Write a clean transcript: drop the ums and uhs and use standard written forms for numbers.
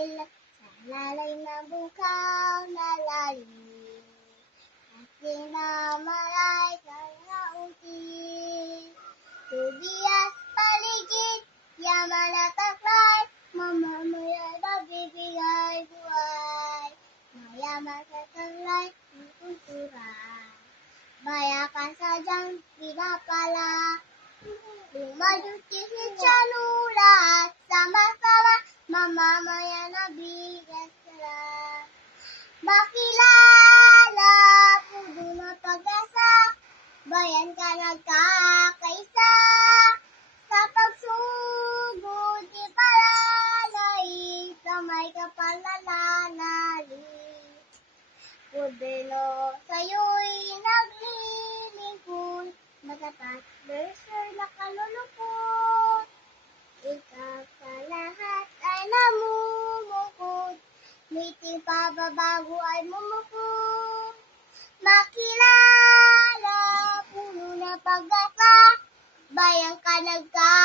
sa lalay na bukaw na lalim. At sinamalay ka na unti. Tubias paligid, yaman at aklay, mamamaya na bibigay buhay. Mayaman sa taglay, ng kultura. Baya ka sadyang pinapala. Lumaduti si Chanula at sama-sama, mamamaya na bigas sila. Makilala, puno na pag-asa, bayan ka nagkakaisa. Sa pagsugod di palalay, kamay ka palalanalig. Gobyerno sa'yo'y naglilingkod, matapat verser na kalulupot. Ikaw sa lahat ay namumukod, miting pababago ay mumukod. Makilala, puno na pag-asa, bayan ka nagkakaisa.